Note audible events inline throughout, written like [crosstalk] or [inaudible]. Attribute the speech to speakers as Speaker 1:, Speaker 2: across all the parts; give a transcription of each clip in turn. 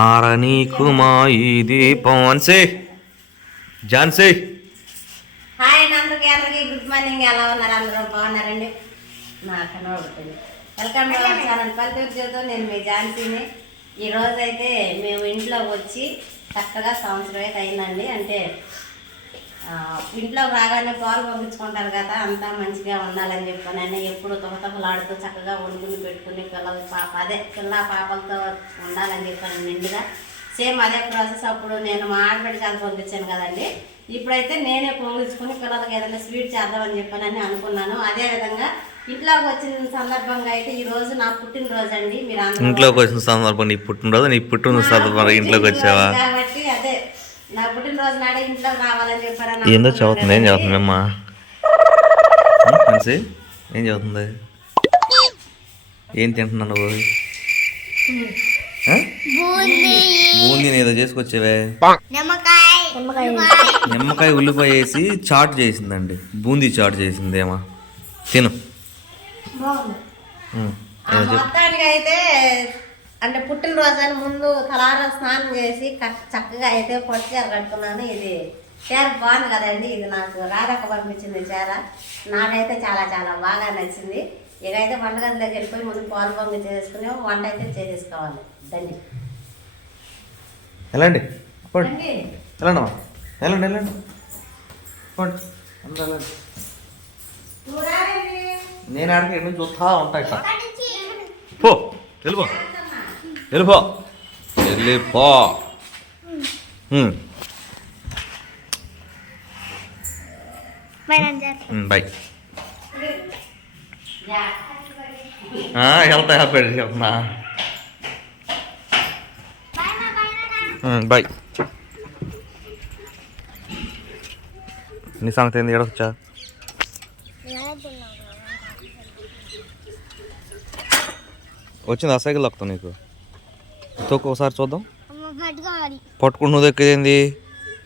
Speaker 1: ఆరని కుమాయి దీపం. అన్సే ఝాన్సీ
Speaker 2: హాయ్ అండి అందరికి గుడ్ మార్నింగ్. ఎలా ఉన్నారు? అందరూ బాగున్నారండి? నాకు కనబడుతుంది వెల్కమ్ ఛానల్ పల్లెటూరు నేను మీ ఝాన్సీని ఈరోజైతే మేము ఇంట్లో వచ్చి చక్కగా సంవత్సరం అయితే అయిందండి. అంటే ఇంట్లోకి రాగానే పాలు పంపించుకుంటారు కదా అంతా మంచిగా ఉండాలని చెప్పానని ఎప్పుడు తొగతొగలాడుతూ చక్కగా వండుకుని పెట్టుకుని పిల్లలు పాప అదే పిల్ల పాపలతో ఉండాలని చెప్పాను నిండుగా. సేమ్ అదే ప్రాసెస్ అప్పుడు నేను మా ఆడబిడ్డ చేత పంపించాను కదండి. ఇప్పుడైతే నేనే పొంగించుకుని పిల్లలకి ఏదైనా స్వీట్ చేద్దామని చెప్పానని అనుకున్నాను. అదే విధంగా ఇంట్లోకి వచ్చిన సందర్భంగా అయితే ఈ రోజు నా పుట్టినరోజు అండి. మీరు
Speaker 1: ఇంట్లోకి వచ్చిన సందర్భం నీ పుట్టినరోజు నీ పుట్టిన ఇంట్లోకి వచ్చావా?
Speaker 2: కాబట్టి అదే. నా పుట్టినరోజు నాడే ఇంట్లోకి రావాలని చెప్పారని
Speaker 1: ఏందో చదువుతుంది ఏం. చదువుతుంది అమ్మా? అన్సీ ఏం చదువుతుంది? ఏం తింటున్నావు నువ్వు? ఏదో చేసుకొచ్చేవే. నిమ్మకాయ. ఉల్లిపాయ వేసి చాట్ చేసిందండి. బూందీ చాట్ చేసింది ఏమా. తిను.
Speaker 2: అయితే అంటే పుట్టినరోజు అని ముందు తలారా స్నానం చేసి చక్కగా అయితే పొట్టి చీర కట్టుకున్నాను. ఇది చీర బాగుంది కదండి. ఇది నాకు రారక్క పంపించింది చీర. నాకైతే చాలా చాలా బాగా నచ్చింది. ఇకైతే వంటగదిలోకి వెళ్ళిపోయి ముందు పాలు పొంగి చేసుకుని వంట అయితే చేసేసుకోవాలి. దండి
Speaker 1: వెళ్ళండి. వెళ్ళండి వెళ్ళండి. వెళ్ళండి అందరూ
Speaker 2: రారండి.
Speaker 1: నేను ఆడికి ఎన్ని చూస్తా ఉంటా ఇట్లా పో. వెళ్ళిపో. వెళ్ళిపో. వెళ్ళిపో. బాయ్
Speaker 2: యా.
Speaker 1: ఆ, వెళ్తా హ్యాపీ వెళ్తున్నా. బాయ్ నీ సంగతి ఏంది? ఏడొచ్చా వచ్చింది ఆ సైకిల్ దొక్కుతావు నీకు? తొక్కు ఒకసారి చూద్దాం. పట్టుకుని నువ్వు దొక్కేది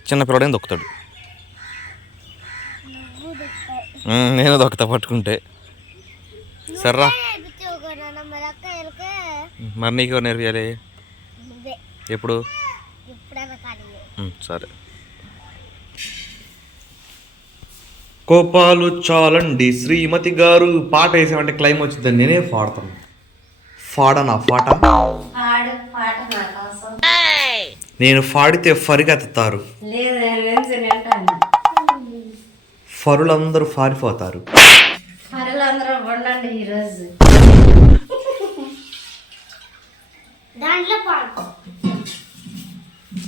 Speaker 1: చిన్న పిల్లడేం దొక్కుతాడు. నేను దొక్కుతా పట్టుకుంటే. సర్రా. మరి నీకు ఎవరు నేర్పియాలి? ఎప్పుడు? సరే. కోపాలు చాలండి శ్రీమతి గారు. పాట వేసామంటే క్లైమ్ వచ్చిందని నేనే పాడతాను. ఫాడనా
Speaker 2: కోసం
Speaker 1: నేను పాడితే
Speaker 2: వింటాను.
Speaker 1: ఫరులందరూ పారిపోతారు
Speaker 3: పాలు.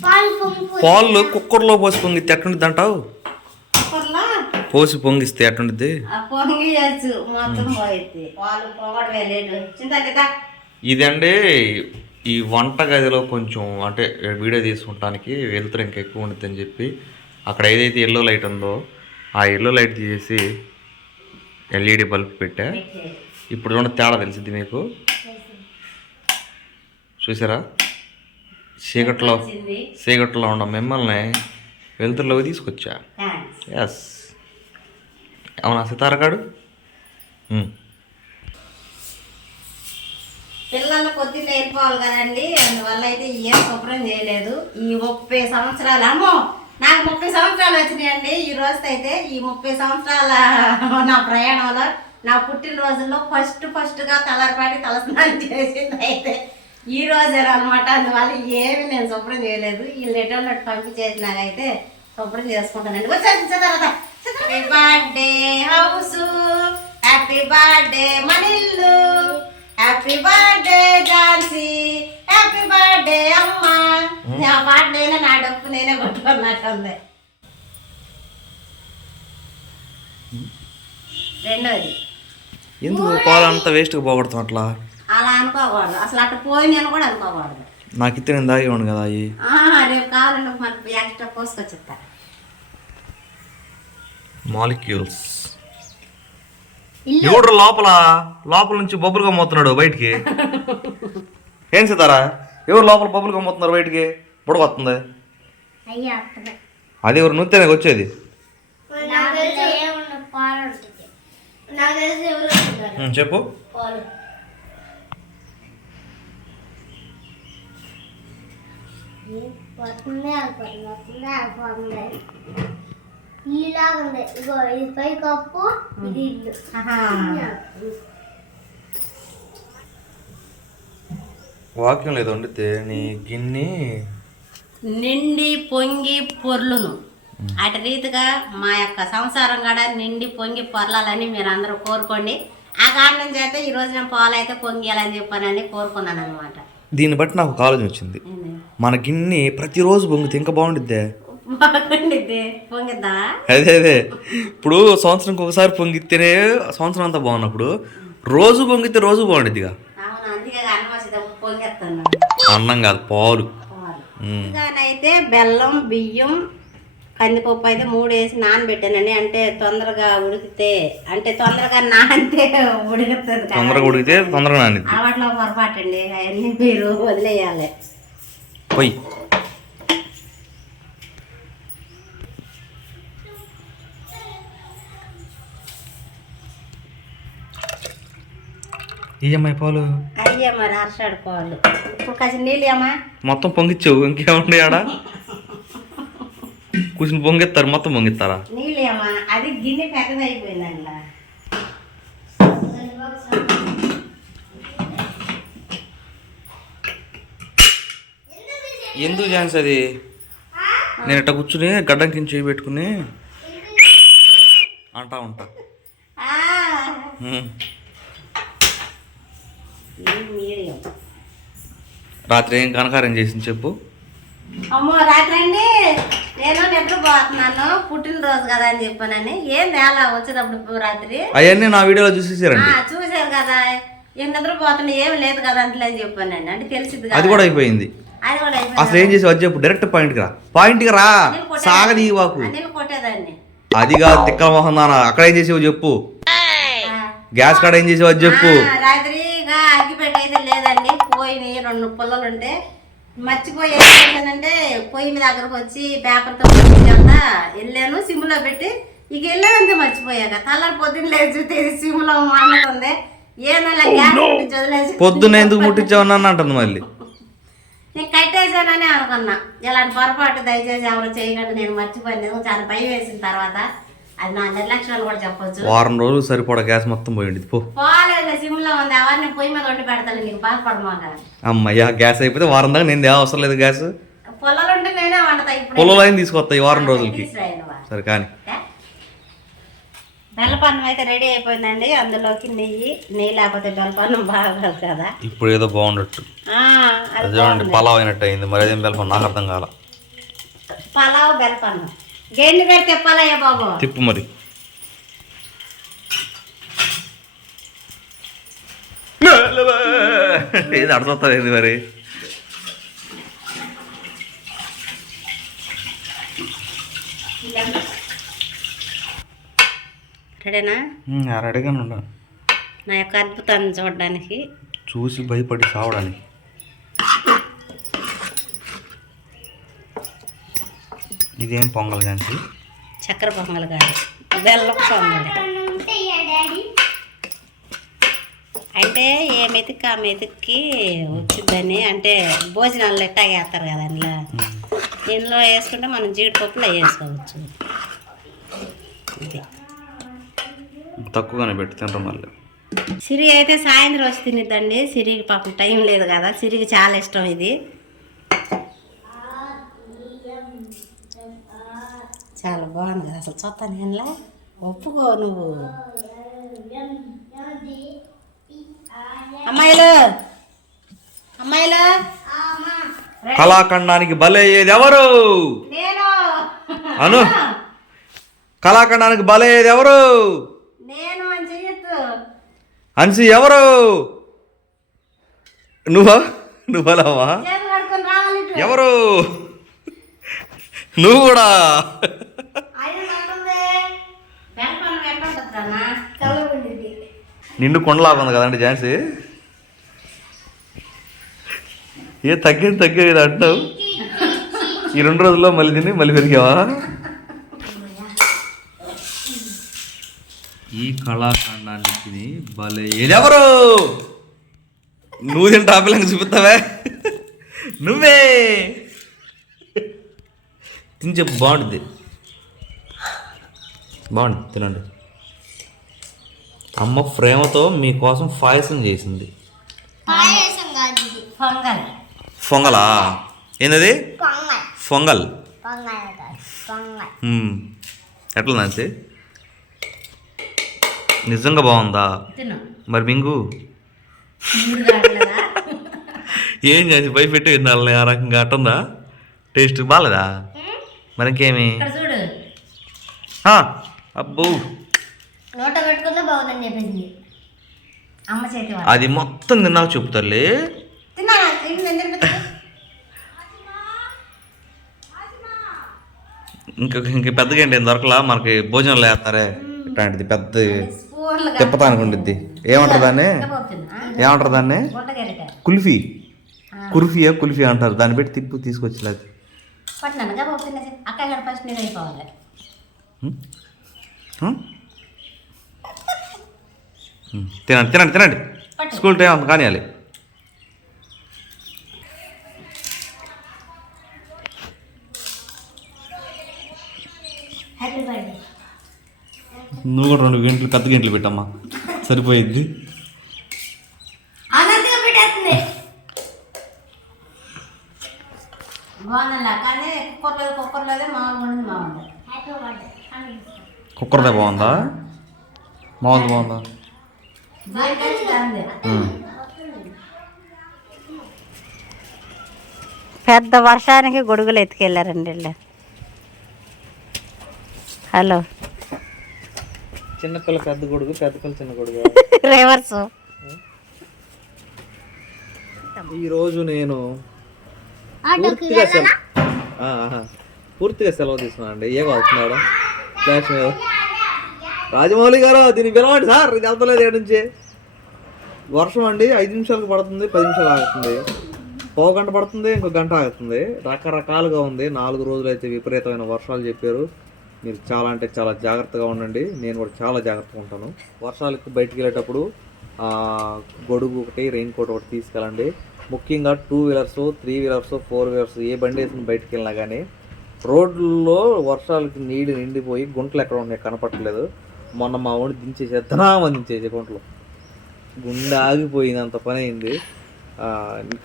Speaker 3: పాలు పొంగు
Speaker 1: పాలు కుక్కర్లో పోసి పొంగితే ఎట్టుండిద్ది అంటావు పోసి పొంగిస్తే ఎట్టుండిద్ది ఇదండి ఈ వంట గదిలో కొంచెం అంటే వీడియో తీసుకుంటానికి వెలుతురు ఇంకా ఎక్కువ ఉంటుంది అని చెప్పి అక్కడ ఏదైతే ఎల్లో లైట్ ఉందో ఆ ఎల్లో లైట్ తీసేసి ఎల్ఈడి బల్బ్ పెట్టా. ఇప్పుడు చూడండి తేడా తెలిసింది మీకు. చూసారా? చీకట్లో చీకట్లో ఉన్న మిమ్మల్ని వెలుతురులోకి తీసుకొచ్చా? ఎస్ అవునా సితారగాడు.
Speaker 2: పిల్లలు పొద్దున్న వెళ్ళిపోవాలి కదండి. అందువల్ల అయితే ఏం శుభ్రం చేయలేదు. ఈ ముప్పై సంవత్సరాలు అమ్మో నాకు ముప్పై సంవత్సరాలు వచ్చినాయండి. ఈ రోజు అయితే ఈ ముప్పై సంవత్సరాల నా ప్రయాణంలో నా పుట్టినరోజుల్లో ఫస్ట్ ఫస్ట్గా తలరపాటి తలస్నానం చేసింది అయితే ఈ రోజే అనమాట అందువల్ల ఏమి నేను శుభ్రం చేయలేదు. ఈ లెటర్ నట్టు శుభ్రం చేసుకుంటానండి. వచ్చేసి తర్వాత. Happy birthday house happy birthday మనిల్లు happy birthday Jhansi happy birthday అమ్మా. నా పాట నేనే నా డప్పు నేనే కొట్టుకున్నట్టుంది. రెండోది.
Speaker 1: ఎందుకు పాలంతా వేస్ట్గా పోగొడతాం అట్లా?
Speaker 2: అలా అనుకోకూడదు. అసలు అట్లా పోయి నేను కూడా అనుకోకూడదు.
Speaker 1: నాకు ఇస్తే నేను దాగేవాడు కదా అవి
Speaker 2: రేపు కావాలంటే మనకి ఎక్స్ట్రా పోసుకొచ్చిస్తా
Speaker 1: మాలిక్యూల్స్ ఎవడు లోపల లోపల నుంచి బొబ్బులుగా మోతున్నాడు బయటికి? ఏం సీతారా? ఎవరు లోపల బొబ్బులుగా మోతున్నారు బయటికి? బుడగ వస్తుంది. అది ఎవరు నృత్యానికి వచ్చేది?
Speaker 3: నాకు
Speaker 1: చెప్పు.
Speaker 3: వస్తుంది ఆగిపోతుంది ఇల్లులాగా ఉంది ఇగో ఇది పై కప్పు ఇది ఇల్లు.
Speaker 1: వాక్యం లేదు వండితే నీ గిన్నె.
Speaker 2: నిండి పొంగి పొర్లును. అటు రీతిగా మా యొక్క సంసారం కూడా నిండి పొంగి పొరలాలని మీరు అందరూ కోరుకోండి. ఆ కారణం చేత ఈ రోజు నేను పాలు అయితే పొంగియాలని చెప్పానని కోరుకున్నాను అనమాట
Speaker 1: దీన్ని బట్టి నాకు ఒక ఆలోచన వచ్చింది. మన గిన్నె ప్రతిరోజు పొంగితే ఇంకా బాగుండిద్దే? అదే అదే. ఇప్పుడు సంవత్సరంకి ఒకసారి పొంగితేనే సంవత్సరం అంతా బాగున్నప్పుడు రోజు పొంగితే రోజు
Speaker 2: అందుకే అన్నం
Speaker 1: కాదు పాలు.
Speaker 2: ఇంకానైతే బెల్లం బియ్యం కందిపప్పు అయితే మూడు వేసి నానబెట్టానండి. అంటే తొందరగా ఉడికితే అంటే తొందరగా నానితే ఉడుకుతుంది.
Speaker 1: తొందరగా ఉడికితే తొందరగా నానిద్ది.
Speaker 2: అలవాట్లో పొరపాటు అండి అవన్నీ మీరు వదిలేయాలి.
Speaker 1: పోయి. ఇయ్యమ్మాయి పాలు?
Speaker 2: అయ్యా మరి అరసాడుకోవాలి ఇప్పుడు కాసిన నీళ్ళు అమ్మా
Speaker 1: మొత్తం పొంగిచ్చావు ఇంకేముండే ఆడ? కూర్చుని పొంగిస్తారు మొత్తం పొంగిస్తారా
Speaker 2: నీళ్ళు అమ్మా అది గిన్నె పెద్దది అయిపోయిందండి
Speaker 1: ఎందుకు ఛాన్స్ అది? నేను ఇట్లా కూర్చుని గడ్డం కింద చేయి పెట్టుకుని అంటా ఉంటా. రాత్రి ఏం కనకారం చేసింది చెప్పు.
Speaker 2: అమ్మో రాత్రి అండి నేను నిద్రపోతున్నాను పుట్టినరోజు కదా అని చెప్పానని. ఏం తేలా వచ్చేటప్పుడు రాత్రి?
Speaker 1: అవన్నీ నా వీడియోలో చూసేసారండి.
Speaker 2: చూశారు కదా. ఏం నిద్రపోతున్నా ఏం లేదు కదా అంతలే అని చెప్పానండి అంటే తెలిసింది
Speaker 1: అది కూడా అయిపోయింది.
Speaker 2: అది కూడా
Speaker 1: అసలు ఏం చేసి వచ్చి చెప్పు. డైరెక్ట్ పాయింట్కి రా. పాయింట్కి రా. సాగదీ వాకు.
Speaker 2: నేను కొట్టేదాన్ని.
Speaker 1: అది కాదు తిక్కల మొహం దానా అక్కడ ఏం చేసేవో చెప్పు. గ్యాస్ కాడ ఏం చేసేవో చెప్పు.
Speaker 2: రాత్రిగా అయితే లేదండి పోయి రెండు పుల్లలు ఉంటే మర్చిపోయి ఏం చేశానంటే పొయ్యి మీద దగ్గరకు వచ్చి పేపర్తో అంతా వెళ్ళాను సిమ్లో పెట్టి. ఇక వెళ్ళానంటే మర్చిపోయాక. తెల్లారి పొద్దున్న లేచి చూస్తే ఇది సిమ్లో ఏదో ఇలా గ్యాస్ ముట్టించి వదిలేసి
Speaker 1: పొద్దున్న ఎందుకు ముట్టించావని అని అంటుంది మళ్ళీ.
Speaker 2: నేను కట్టేసానని అనుకున్నా. ఇలాంటి పొరపాటు దయచేసి ఎవరు చేయకండి నేను మర్చిపోయాను. చాలా భయం వేసిన తర్వాత. అది నా నిర్లక్ష్యాలు కూడా చెప్పొచ్చు.
Speaker 1: వారం రోజులు సరిపడా గ్యాస్ మొత్తం పోయింది పో.
Speaker 2: పోలేదు సిమ్లో ఉంది. ఎవరిని పొయ్యి మీద వండి పెడతాను నీకు బాధపడమాక
Speaker 1: అమ్మయ్యా గ్యాస్ అయిపోతే వారం దాకా నేను అవసరం లేదు గ్యాస్?
Speaker 2: పొలాలు ఉంటే నేనే వండుతా ఇప్పుడు.
Speaker 1: పొలంలో అయిన తీసుకొస్తా ఈ వారం రోజులకి. సరే కానీ.
Speaker 2: బెల్లపన్నం అయితే రెడీ అయిపోయిందండి. అందులోకి నెయ్యి నెయ్యి లేకపోతే బెల్లపన్నం బాగోదు కదా.
Speaker 1: ఇప్పుడు ఏదో బాగుండట్టు చూడండి పలావ్ అయినట్టు అయింది. మరి అదేం బెల్లం నాకు అర్థం కాల.
Speaker 2: పలావ్ బెల్లపన్నం. గెండి పెట్టి తిప్పాలయ్యా బాబు.
Speaker 1: తిప్పు మరి. ఏది అర్థం ఏది మరి?
Speaker 2: రెడీనా?
Speaker 1: రెడీగానే ఉండ
Speaker 2: నా యొక్క అద్భుతాన్ని చూడడానికి.
Speaker 1: చూసి భయపడి సావడానికి ఇదేం పొంగల్ కానీ
Speaker 2: చక్కెర పొంగల్ కాదు బెల్లం పొంగల్. అంటే ఏ మెతుకు ఆ మెతుక్కి వచ్చిందని అంటే భోజనాలు ఎట్టాగా వేస్తారు కదా అందులో? దీనిలో వేసుకుంటే మనం జీడిపప్పులో వేసుకోవచ్చు. ఇది.
Speaker 1: తక్కువగానే పెట్టి తింటాం మళ్ళీ.
Speaker 2: సిరి అయితే సాయంత్రం వచ్చి తినిద్దండి. సిరికి పాపం టైం లేదు కదా. సిరికి చాలా ఇష్టం ఇది. చాలా బాగుంది. కదా అసలు చూస్తాను నేనులా ఒప్పుకో నువ్వు. అమ్మాయిలు అమ్మాయిలు.
Speaker 1: కళాఖండానికి బలే అయ్యేది ఎవరు అను. కళాఖండానికి బలే అయ్యేది ఎవరు అన్సి ఎవరు? నువ్వా? నువ్వలావా. ఎవరు? నువ్వు కూడా.
Speaker 2: ఎట్లా
Speaker 1: నిండు కొండలాగా ఉంది కదండి ఝాన్సీ? ఏ తగ్గేది తగ్గేది అంటావు? ఈ రెండు రోజుల్లో మళ్ళీ తిని మళ్ళీ పెరిగావా? ఈ కళాఖండానికి భలే ఎవరు నువ్వు తింటే ఆపిల్లంగా చూపిస్తావే? నువ్వే! తిని చెప్పు బాగుంటుంది. బాగుంటుంది తినండి. అమ్మ ప్రేమతో మీకోసం పాయసం చేసింది.
Speaker 3: పాయసం కాదు ఇది.
Speaker 2: పొంగల్
Speaker 1: పొంగలా ఏంటది
Speaker 3: పొంగల్.
Speaker 1: పొంగల్
Speaker 3: పొంగల్ కాదు పొంగల్.
Speaker 1: మ్మ్. ఎట్లా నాన్సి? నిజంగా బాగుందా?
Speaker 2: తిను.
Speaker 1: మరి మింగు. ఏం చేసి పై పెట్టి విన్నాళ్ళని ఆ రకంగా అట్టుందా? టేస్ట్ బాగాలేదా మరి ఇంకేమి
Speaker 2: ఇక్కడ చూడు.
Speaker 1: ఆ, అబ్బో.
Speaker 3: నోట పెట్టుకుంటే బాగుందని చెప్పింది.
Speaker 2: అమ్మ చేతి.
Speaker 1: అది మొత్తం తిన్నాక చూపు తల్లి
Speaker 2: తింటా.
Speaker 1: ఇంక ఇంక పెద్దగా ఏంటి? దొరకలా? మనకి భోజనం లేస్తారే. ఇట్లాంటిది పెద్ద తిప్పతానికి ఉండిద్ది ఏమంటారు దాన్ని? ఏమంటారు దాన్ని? కుల్ఫీ. కుల్ఫీయా కుల్ఫీ అంటారు. దాన్ని పెట్టి తిప్పు తీసుకొచ్చి
Speaker 2: పట్టినాను తినేసి అక్క ఫస్ట్ నీరు అయిపోవాలి.
Speaker 1: తినండి తినండి తినండి. స్కూల్ టైం అంత కానియాలి నువ్వు కూడా రెండు గంటలు పెద్ద గంటలు పెట్టమ్మా. సరిపోయిద్ది. కుక్కర్దే బాగుందా? మామూలు బాగుందా?
Speaker 2: దాందే పెద్ద వర్షానికి గొడుగులు ఎత్తుకెళ్ళారండి వీళ్ళు. హలో.
Speaker 1: చిన్న పిల్ల పెద్ద కొడుకు పెద్ద పిల్ల చిన్న కొడుకు
Speaker 2: రివర్స్.
Speaker 1: ఈరోజు నేను పూర్తిగా సెలవు. పూర్తిగా సెలవు తీసుకున్నాను అండి ఏం అవుతున్నాడు? ఫ్లాష్ మీద రాజమౌళి గారు దీన్ని పిలవండి సార్ ఇది వెళ్తలేదు ఏడు నుంచి. వర్షం అండి ఐదు నిమిషాలకు పడుతుంది పది నిమిషాలు ఆగుతుంది. పావు గంట పడుతుంది ఇంకో గంట ఆగుతుంది. రకరకాలుగా ఉంది. నాలుగు రోజులు అయితే విపరీతమైన వర్షాలు చెప్పారు. మీరు చాలా అంటే చాలా జాగ్రత్తగా ఉండండి. నేను కూడా చాలా జాగ్రత్తగా ఉంటాను. వర్షాలకు బయటికి వెళ్ళేటప్పుడు గొడుగు ఒకటి రెయిన్ కోట్ ఒకటి తీసుకెళ్ళండి. ముఖ్యంగా two wheelers three wheelers four wheelers ఏ బండి వేసుకుని బయటికి వెళ్ళినా కానీ రోడ్లలో వర్షాలకి నీళ్ళు నిండిపోయి గుంటలు ఎక్కడ ఉన్నాయి కనపట్టలేదు మొన్న మా ఊడి దించేసే ధనామని దించేసే గుంటలు గుండె ఆగిపోయింది అంత పని అయింది.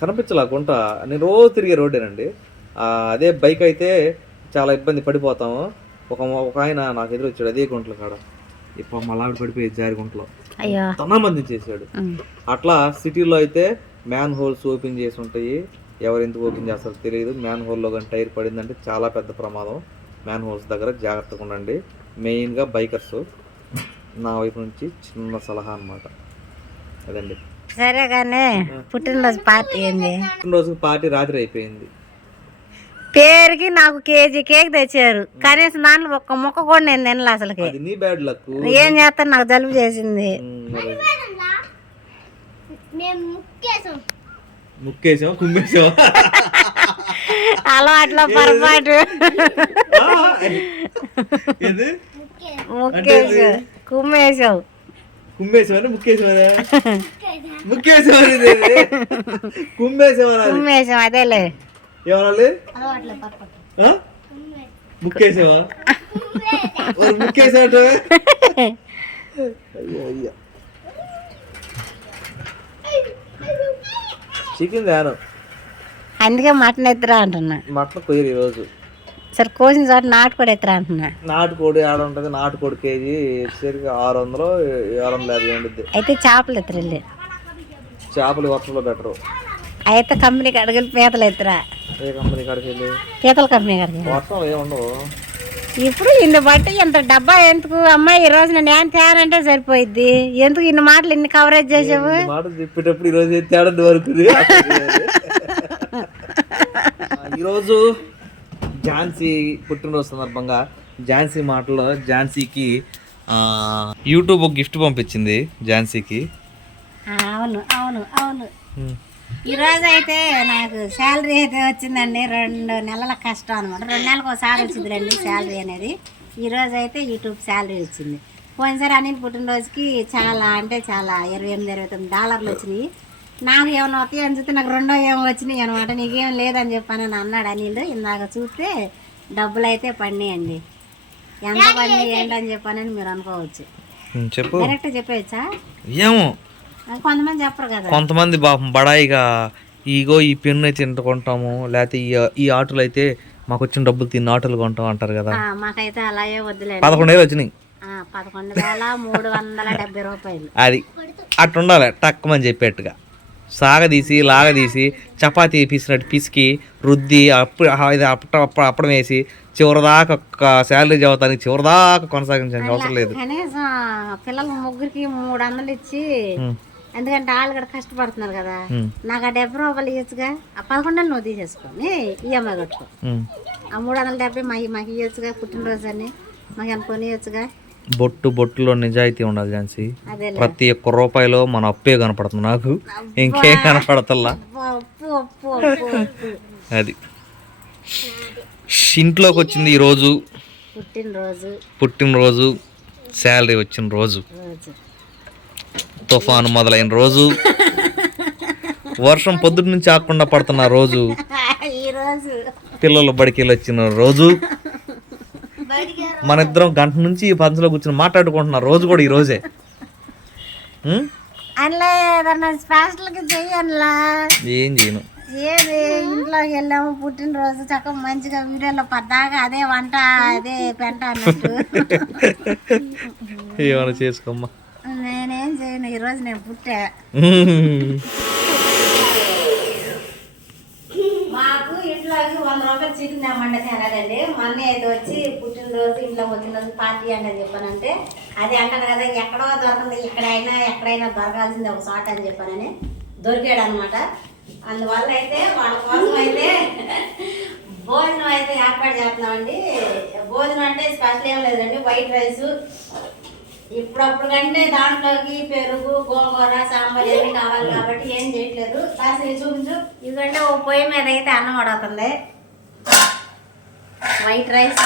Speaker 1: కనిపించలే గుంట. నేను రోజు తిరిగే రోడ్డేనండి. అదే బైక్ అయితే చాలా ఇబ్బంది పడిపోతాము. ఒక ఒక ఆయన నాకు ఎదురు వచ్చాడు అదే గుంటలు కాడ. ఇప్పుడు మళ్ళీ పడిపోయేది జారి గుంటలో.
Speaker 2: అయ్యో.
Speaker 1: ధనామంది చేశాడు అట్లా సిటీలో అయితే మ్యాన్ హోల్స్ ఓపెన్ చేసి ఉంటాయి. ఎవరు ఎందుకు ఓపెన్ చేస్తారో తెలియదు. మ్యాన్ హోల్లో కానీ టైర్ పడిందంటే చాలా పెద్ద ప్రమాదం. మ్యాన్ హోల్స్ దగ్గర జాగ్రత్తగా ఉండండి. మెయిన్గా బైకర్స్. నా వైపు నుంచి చిన్న సలహా అన్నమాట. అదండి.
Speaker 2: సరే కానీ పుట్టినరోజు పార్టీ ఏంది?
Speaker 1: రోజు పార్టీ రాత్రి అయిపోయింది.
Speaker 2: పేరుకి నాకు కేజీ కేక్ తెచ్చారు. కనీసం దాంట్లో ఒక్క ముక్క కూడా నేను తినలే అసలుకి.
Speaker 1: అది నీ బ్యాడ్ లక్.
Speaker 2: ఏం చేస్తాను? నాకు జలుబు చేసింది.
Speaker 3: ముక్కేసాం.
Speaker 1: కుమ్మేసావా?
Speaker 2: అలవాట్లో పొరపాటు. కుమ్మేసావు
Speaker 1: కుమ్మేసావా ముక్కేసావా [laughs] ముక్కేసావా కుమ్మేసావా
Speaker 2: కుమ్మేసావు అదేలే.
Speaker 1: ఆ? ముక్కేసావా? మరి ముక్కేసాట చికెన్ తేను
Speaker 2: అందుకే మటన్ ఎత్తురా అంటున్నా.
Speaker 1: మటన్ కొయ్యరు ఈరోజు.
Speaker 2: సరే కోసిన చోట నాటు కూడా ఎత్తురా అంటున్నా.
Speaker 1: నాటుకోడి ఆడ ఉంటుంది నాటుకోడి కేజీ ఆరు వందలు ఆరు వందల యాభై ఉండిద్ది.
Speaker 2: అయితే చేపలు ఎత్తురెళ్ళి
Speaker 1: చేపలు వర్షంలో బెటరు
Speaker 2: అయితే కంపెనీకి అడుగులు పీతలు ఎత్తురా.
Speaker 1: ఏ కంపెనీ కాడికి వెళ్ళి?
Speaker 2: పీతల కంపెనీ కాడికి
Speaker 1: వర్షంలో ఏముండవు
Speaker 2: ఇప్పుడు ఇన్ని బట్టి ఇంత డబ్బా ఎందుకు? అమ్మాయి ఈ రోజు నేను ఏం తేనంటే సరిపోయిద్ది. ఎందుకు ఇన్ని మాటలు ఇన్ని కవరేజ్ చేసావు?
Speaker 1: ఈ మాట చెప్పేటప్పుడు [laughs] ఈరోజు తేడా వరకు? ఈరోజు ఝాన్సీ పుట్టినరోజు సందర్భంగా ఝాన్సీ మాటలో ఝాన్సీకి యూట్యూబ్ గిఫ్ట్ పంపించింది ఝాన్సీకి.
Speaker 2: అవును అవును అవును. ఈ రోజు అయితే నాకు శాలరీ అయితే వచ్చిందండి రెండు నెలల కష్టం అనమాట. రెండు నెలలకు ఒకసారి వచ్చింది రండి శాలరీ అనేది. ఈ రోజు అయితే యూట్యూబ్ శాలరీ వచ్చింది. పోయినసారి అనిల్ పుట్టినరోజుకి చాలా అంటే చాలా ఇరవై ఎనిమిది ఇరవై తొమ్మిది డాలర్లు వచ్చినాయి. నాకు ఏమైనా వస్తాయి అని చూస్తే నాకు రెండో ఏమో వచ్చినాయి అనమాట నీకేం లేదని చెప్పానని అన్నాడు అనిల్. ఇందాక చూస్తే డబ్బులు అయితే పండియండి ఎంత పండి ఏంటని చెప్పానని మీరు అనుకోవచ్చు.
Speaker 1: చెప్పు.
Speaker 2: డైరెక్ట్ చెప్పేయచ్చా?
Speaker 1: ఏమో.
Speaker 2: కొంతమంది చెప్పరు కదా.
Speaker 1: కొంతమంది బడాయిగా ఇగో ఈ పెన్ను అయితే ఇంత కొంటాము లేకపోతే ఈ ఈ ఆటోలు అయితే మాకు వచ్చిన డబ్బులు తిన్న ఆటోలు కొంటాం అంటారు కదా.
Speaker 2: ఆ, మాకైతే అలాగే వద్దులేండి.
Speaker 1: పదకొండు వేలు వచ్చినాయి.
Speaker 2: ఆ, పదకొండు వేల మూడు వందల డెబ్బై రూపాయలు.
Speaker 1: అది అట్లా ఉండాలి టక్కుమని చెప్పేట్టుగా. సాగదీసి లాగదీసి చపాతీ పీసినట్టు పిసికి రుద్ది అప్పుడు ఇది అప్పట అప్ప- అప్పడం వేసి చివరిదాకా శాలరీ చదువుతానికి చివరిదాకా కొనసాగించాల్సిన అవసరం లేదు.
Speaker 2: కనీసం పిల్లల ముగ్గురికి మూడు వందలు ఇచ్చి ఎందుకంటే వాళ్ళు కూడా కష్టపడుతున్నారు కదా. నాకు ఆ డెబ్బై రూపాయలు ఇవ్వచ్చుగా ఆ పదకొండు నువ్వు తీసేసుకొని ఈఎంఐ కట్టుకో. ఆ మూడు వందల డెబ్బై మాకు మాకు ఇవ్వచ్చుగా పుట్టినరోజు అని. మాకు అనుకొని ఇవ్వచ్చుగా
Speaker 1: బొట్టు బొట్టులో నిజాయితీ ఉండాలి ఝాన్సీ. ప్రతి ఒక్క రూపాయిలో మన అప్పే కనపడుతుంది నాకు. ఇంకేం కనపడతల్లా? అది. ఇంట్లోకి వచ్చింది ఈరోజు
Speaker 2: పుట్టినరోజు.
Speaker 1: పుట్టినరోజు శాలరీ వచ్చిన రోజు. తుఫాను మొదలైన రోజు. వర్షం పొద్దుటి నుంచి ఆకుండా పడుతున్న రోజు. [laughs] పిల్లలు బడికి వచ్చిన రోజు. మన ఇద్దరం గంట నుంచి ఈ పంచలో కూర్చొని మాట్లాడుకుంటున్న. రోజు కూడా ఈ రోజే?
Speaker 2: అందులో ఏదన్నా చెయ్యనులా?
Speaker 1: ఏం చేయను.
Speaker 2: ఏది? ఇంట్లోకి వెళ్ళాము పుట్టినరోజు చక్కగా మంచిగా వీడియోలో పద్దాగా అదే వంట అదే పెంట అన్నట్టు.
Speaker 1: ఏమైనా చేసుకోమ్మా.
Speaker 2: నేనేం చేయను ఈరోజు నేను పుట్టా. మాకు ఇంట్లోకి వంద రూపాయలు చికెన్ తెమ్మంటే తినాలండి. మొన్న అయితే వచ్చి పుట్టినరోజు ఇంట్లో పుట్టినరోజు పార్టీ అండి అని చెప్పానంటే అది అంటారు కదా ఎక్కడో దొరకంది ఎక్కడైనా ఎక్కడైనా దొరకాల్సింది ఒక చోట అని చెప్పానని దొరికాడు అనమాట అందువల్ల అయితే వాళ్ళ కోసం అయితే భోజనం అయితే ఏర్పాటు చేస్తున్నామండి. భోజనం అంటే స్పెషల్ ఏం లేదండి వైట్ రైస్ ఇప్పుడప్పుడు కంటే దాంట్లోకి పెరుగు గోంగూర సాంబార్ ఏమి కావాలి కాబట్టి ఏం చేయట్లేదు. కాస్త చూపించు. ఇదిగంటే ఓ పొయ్యి మీద అయితే అన్నం ఉడుకుతుంది వైట్ రైస్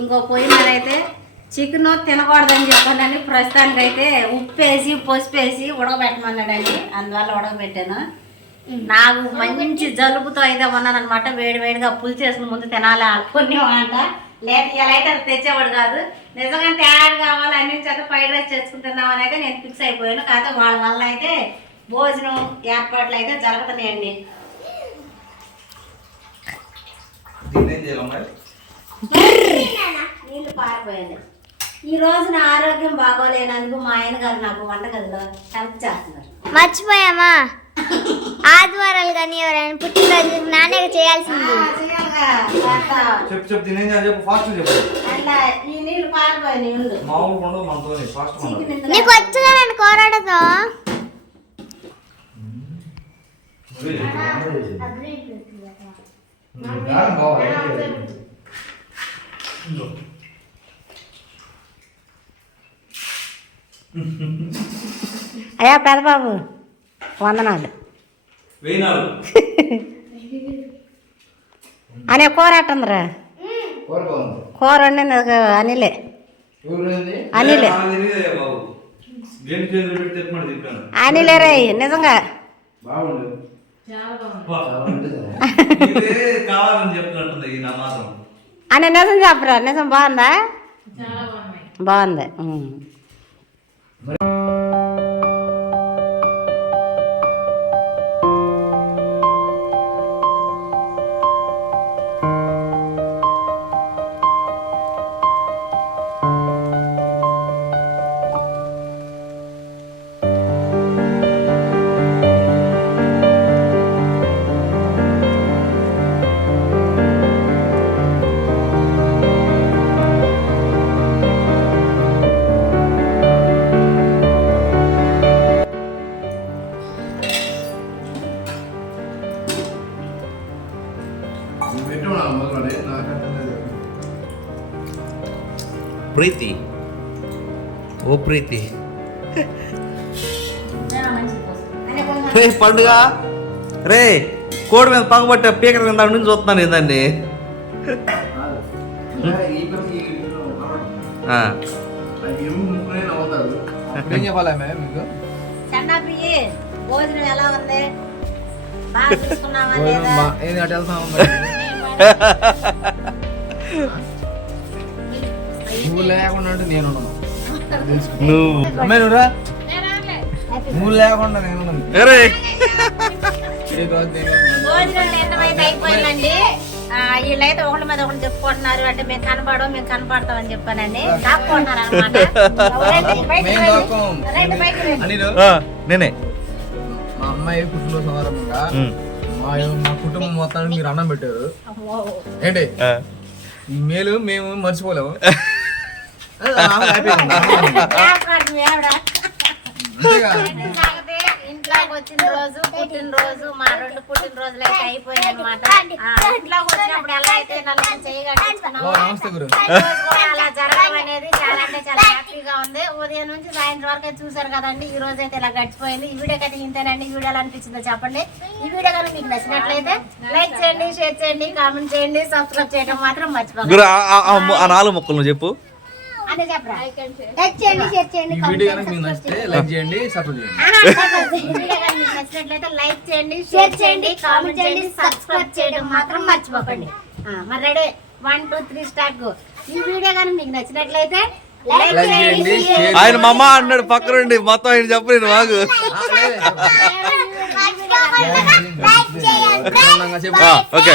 Speaker 2: ఇంకో పొయ్యి మీద అయితే చికెన్ తినకూడదని చెప్పానని ప్రస్తుతానికి అయితే ఉప్పు వేసి పసుపు వేసి ఉడకబెట్టమన్నాడండి. అందువల్ల ఉడకబెట్టాను. నాకు మంచి జలుబుతో అయితే ఉన్నానమాట వేడి వేడిగా పులి చేసుకుని ముందు తినాలి కొన్ని లేక ఎలా అయితే అది తెచ్చేవాడు కాదు. నిజంగా తయారు కావాలి అన్ని చేత ఫ్రైడ్ రైస్ చేసుకుని తిందామని అయితే నేను ఫిక్స్ అయిపోయాను. కాకపోతే వాళ్ళ వల్ల అయితే భోజనం ఏర్పాట్లు అయితే జరుగుతున్నాయండి నీళ్ళు పారిపోయాను ఈ రోజు నా ఆరోగ్యం బాగోలేనందుకు మా ఆయన గారు నాకు వంటగదిలో హెల్ప్ చేస్తున్నారు.
Speaker 3: మర్చిపోయామా? ఆదివారాలు కానీ ఎవరైనా పుట్టినరోజు నాన్న చేయాల్సింది.
Speaker 1: చెప్పు చెప్పు తినే చెప్పు ఫాస్ట్ చెప్పు. మామూలు ఉండదు మనతో ఫాస్ట్
Speaker 3: నీకు వచ్చుగా నేను కోరాడతో
Speaker 2: అయ్యా పెదబాబు వందనాలు. అనే కూర ఎట్టుందిరా? కూర వండింది అనిలే. అనిలే.
Speaker 1: బాబు. గేమ్ చేతులు పెట్టి చెప్పమని చెప్పాను
Speaker 2: అనిలే రే నిజంగా.
Speaker 1: ఇదే కావాలని చెప్తున్నట్టుంది ఈ నమాజం.
Speaker 2: అని నిజం చెప్పరా? నిజం బాగుందా? బాగుంది.
Speaker 1: రే పండుగ. రే కోడి మీద పగబట్టే పీకర మీద నుంచి చూస్తున్నాను ఏందండి?
Speaker 4: ఏం చెప్పాలా మీకు?
Speaker 2: భోజనం ఎలా ఉంది?
Speaker 4: నువ్వు లేకుండా నేను.
Speaker 1: నువ్వు
Speaker 4: అమ్మాయి నువ్వురా? నువ్వు లేకుండా నేను
Speaker 2: అయిపోయిందండి? వీళ్ళైతే ఒకళ్ళ మీద ఒకళ్ళు చెప్పుకుంటున్నారు. అంటే మేము మేము కనపడతాం అని చెప్పానండి దాక్కుంటున్నారు అనమాట
Speaker 4: మేము దాక్కం. అనిలు.
Speaker 1: ఆ, నేనే.
Speaker 4: మా అమ్మాయి
Speaker 1: ఉమ్.
Speaker 4: మా మా కుటుంబం మొత్తానికి మీరు అన్నం పెట్టారు. ఏంటి? మేలు మేము మర్చిపోలేము [laughs] అది ఆమె హ్యాపీగా ఉంది. అంతేగా
Speaker 2: ఇంట్లోకి వచ్చిన రోజు పుట్టినరోజు మా రెండు పుట్టినరోజులు అయితే అనమాట ఇంట్లోకి వచ్చినప్పుడు ఎలా అయితే నలుగురు చేయగలుగుతున్నామో అలా జరగడం అనేది చాలా అంటే చాలా హ్యాపీగా ఉంది. ఉదయం నుంచి సాయంత్రం వరకు అయితే చూసారు కదండి ఈ రోజు అయితే ఇలా గడిచిపోయింది. ఈ వీడియో కనుక ఇంతేనండి ఈ వీడియో అనిపించిందో చెప్పండి. ఈ వీడియో కనుక మీకు నచ్చినట్లయితే లైక్ చేయండి షేర్ చేయండి కామెంట్ చేయండి సబ్స్క్రైబ్ చేయడం మాత్రం మర్చిపోకండి.
Speaker 1: గురు ఆ- ఆ- ఆ ము- ఆ నాలుగు చెప్పు.
Speaker 3: లైక్ చేయండి షేర్ చేయండి
Speaker 4: ఈ వీడియో కనుక మీకు నచ్చితే లైక్ చేయండి సపోర్ట్ చేయండి.
Speaker 2: ఆహా, ఈ వీడియో కనుక మీకు నచ్చినట్లయితే లైక్ చేయండి షేర్ చేయండి కామెంట్ చేయండి సబ్స్క్రైబ్ చేయడం మాత్రం మర్చిపోకండి. ఆ, మరి ready? One two three start go ఈ వీడియో కనుక మీకు నచ్చినట్లయితే
Speaker 1: ఆయన మమ్మ అన్నాడు పక్క నుండి మొత్తం ఆయన చెప్పు నేను మాకు ఓకే.